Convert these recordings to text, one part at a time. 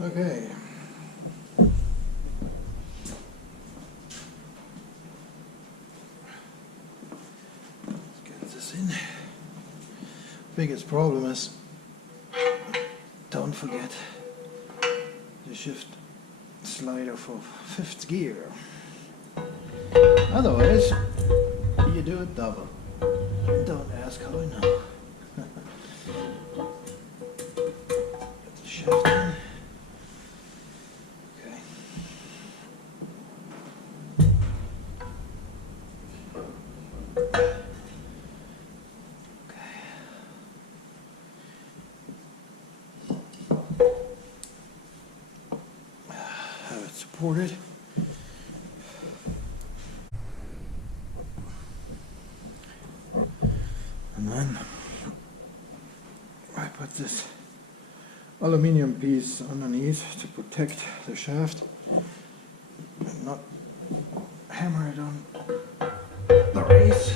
Okay. Let's get this in. Biggest problem is, don't forget the shift slider for 5th gear. Otherwise, you do it double. Don't ask how I know. Get the shaft in. Okay. Have it supported. And then I put this aluminium piece underneath to protect the shaft and not hammer it on the race.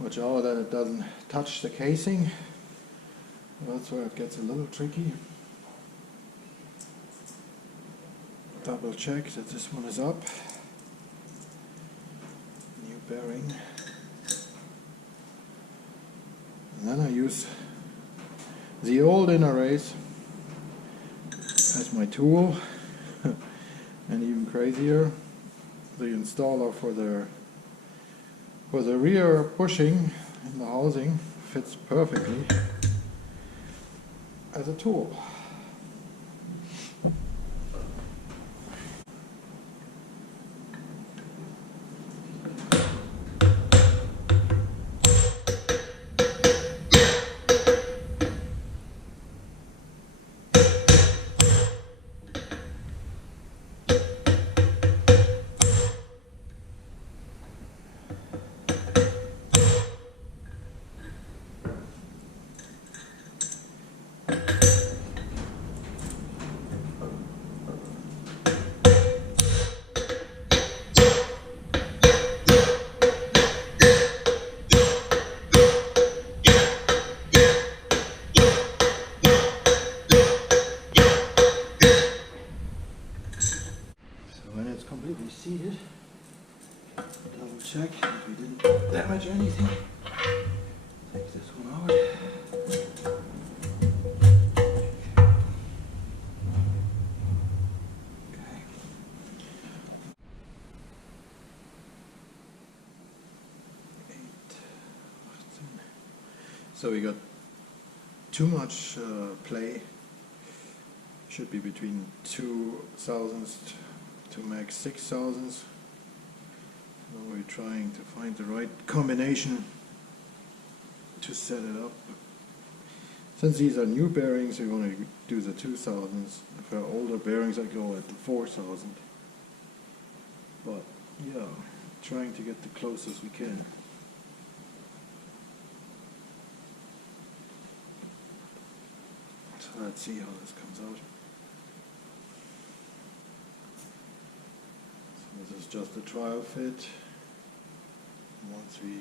Watch out that it doesn't touch the casing. That's where it gets a little tricky. Double check that this one is up. New bearing. And then I use the old inner race as my tool. And even crazier, the installer for the rear bushing in the housing fits perfectly as a tool. Completely seated. Double check if we didn't damage anything. Take this one out. Okay. So we got too much play. Should be between 2 thousandths to max 6 thousandths. Now we're trying to find the right combination to set it up. Since these are new bearings, we want to do the 2 thousandths. If they're older bearings, I go at the 4,000. But yeah, trying to get the closest we can. So let's see how this comes out. This is just a trial fit. Once we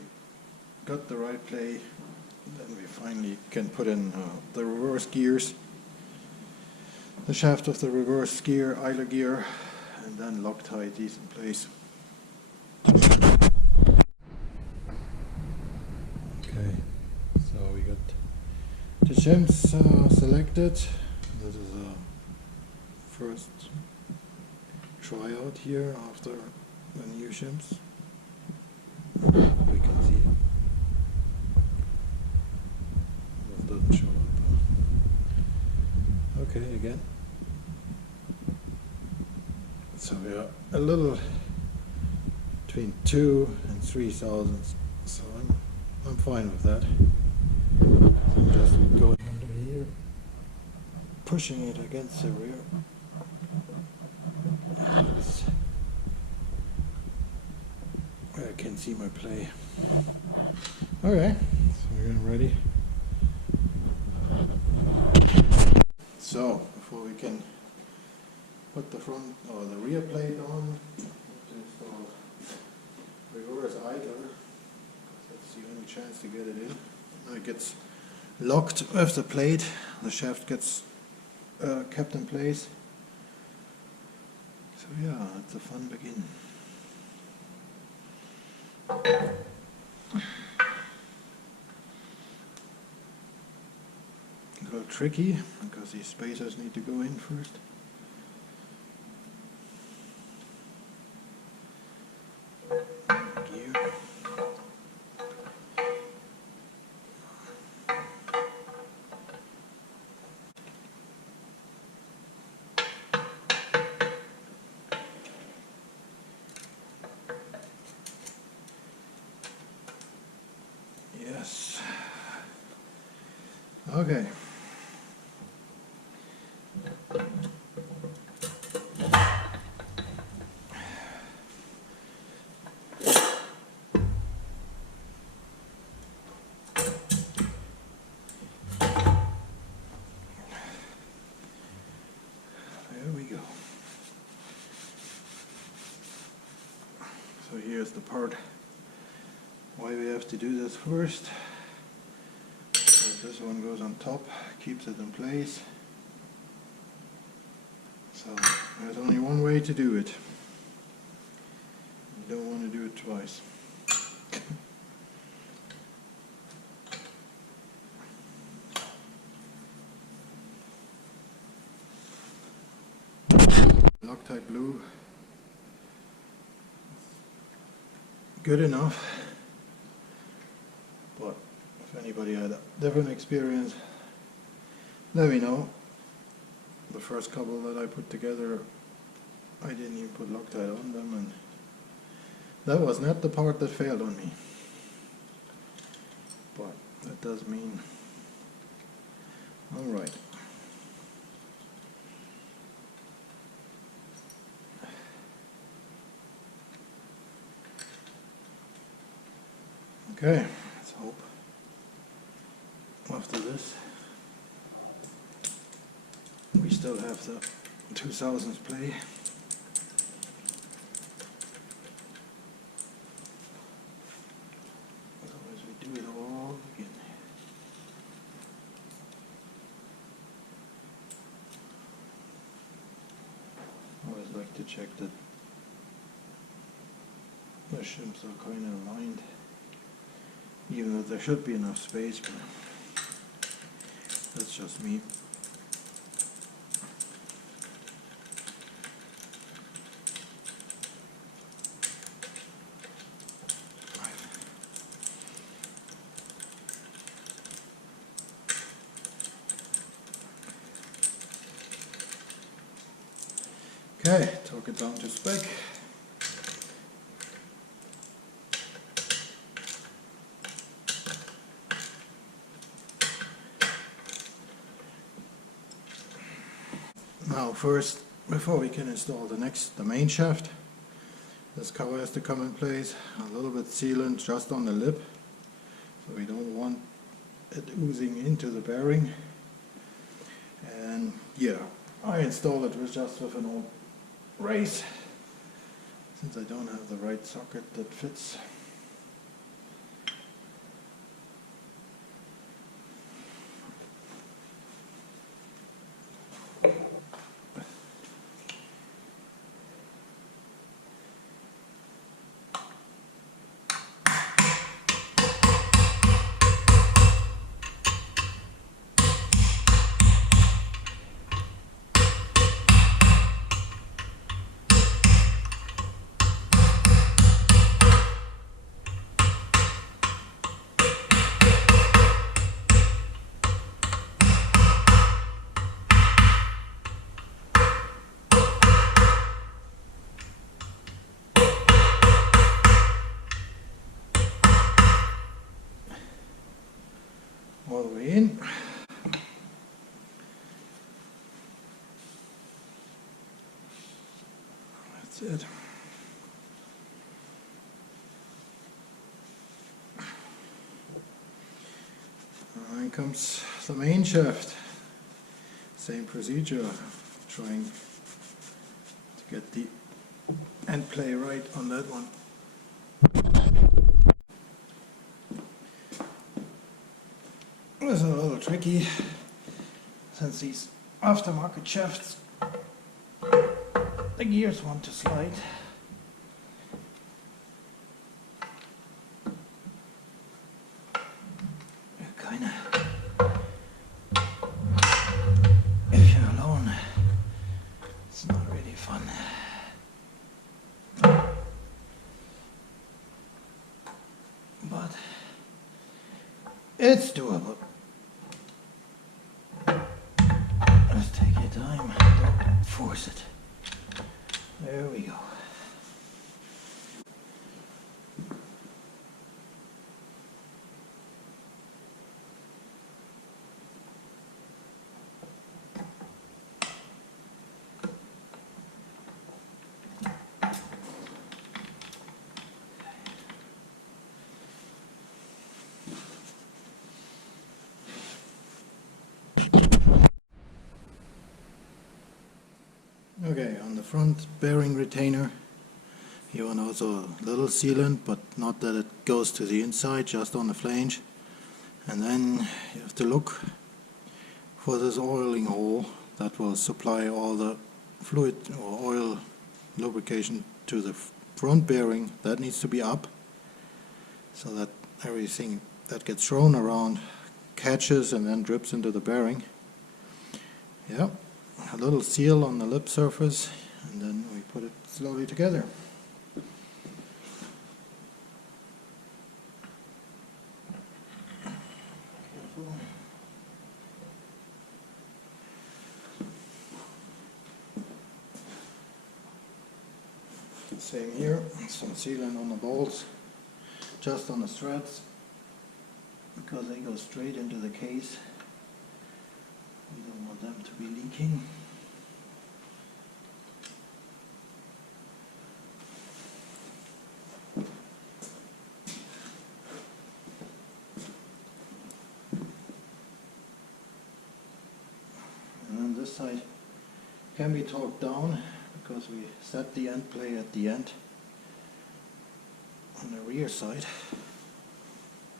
got the right play, then we finally can put in the reverse gears, the shaft of the reverse gear, idler gear, and then Loctite these in place. Okay, so we got the shims selected. This is a first tryout here after the new shims. We can see it doesn't show up. Okay, again. So we are a little between 2 and 3 thousandths. So I'm fine with that. So I'm just going under here, pushing it against the rear. I can see my play. Okay, so we're getting ready. So before we can put the front or the rear plate on, to install reverse idler. That's the only chance to get it in. Now it gets locked with the plate, the shaft gets kept in place. So yeah, it's a fun begin. A little tricky because these spacers need to go in first. Yes. Okay. There we go. So here's the part why we have to do this first. So this one goes on top, keeps it in place. So there's only one way to do it. You don't want to do it twice. Loctite blue, good enough, but if anybody had a different experience, let me know. The first couple that I put together, I didn't even put Loctite on them, and that was not the part that failed on me, but that does mean alright. Okay, let's hope after this we still have the 2000s play. Otherwise we do it all again. I always like to check that the shims are kind of aligned. Even though there should be enough space, but that's just me. Okay, torque it down to spec. Now first, before we can install the main shaft, this cover has to come in place, a little bit sealant just on the lip, so we don't want it oozing into the bearing. And yeah, I installed it with an old race, since I don't have the right socket that fits. All the way in. That's it. Then comes the main shaft. Same procedure. Trying get the end play right on that one. It's a little tricky since these aftermarket shafts, the gears want to slide. Kinda, if you're alone, it's not really fun. But it's doable. Just take your time, don't force it. There we go. Okay, on the front bearing retainer, you want also a little sealant, but not that it goes to the inside, just on the flange. And then you have to look for this oiling hole that will supply all the fluid or oil lubrication to the front bearing. That needs to be up, so that everything that gets thrown around catches and then drips into the bearing. Yeah. A little seal on the lip surface, and then we put it slowly together. Careful. Same here, some sealant on the bolts, just on the threads, because they go straight into the case. We don't want them to be leaking. And then this side can be torqued down because we set the end play at the end on the rear side.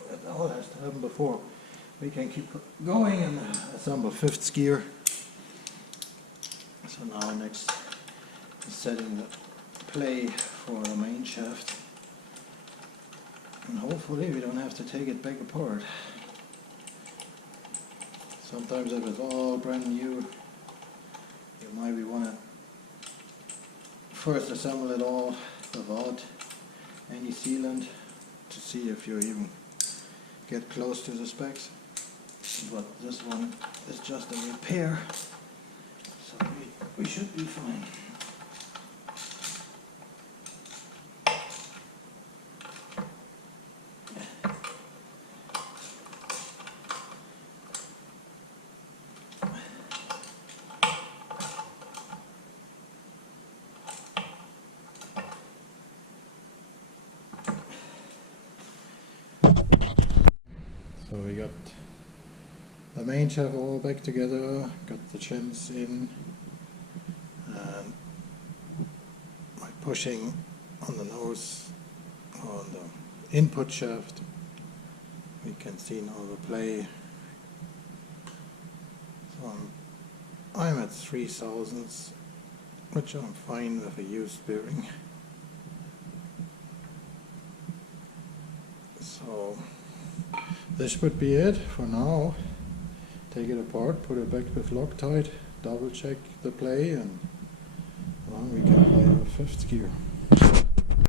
That all has to happen before we can keep going and assemble fifth gear. So now next is setting the play for the main shaft, and hopefully we don't have to take it back apart. Sometimes if it's all brand new, you might want to first assemble it all without any sealant to see if you even get close to the specs. But this one is just a repair, so we should be fine. So we got the main shaft all back together, got the shims in, and by pushing on the nose on the input shaft we can see now the play. So I'm at 3 thousandths, which I'm fine with a used bearing. So this would be it for now. Take it apart, put it back with Loctite, double check the play, and well, we can play a fifth gear.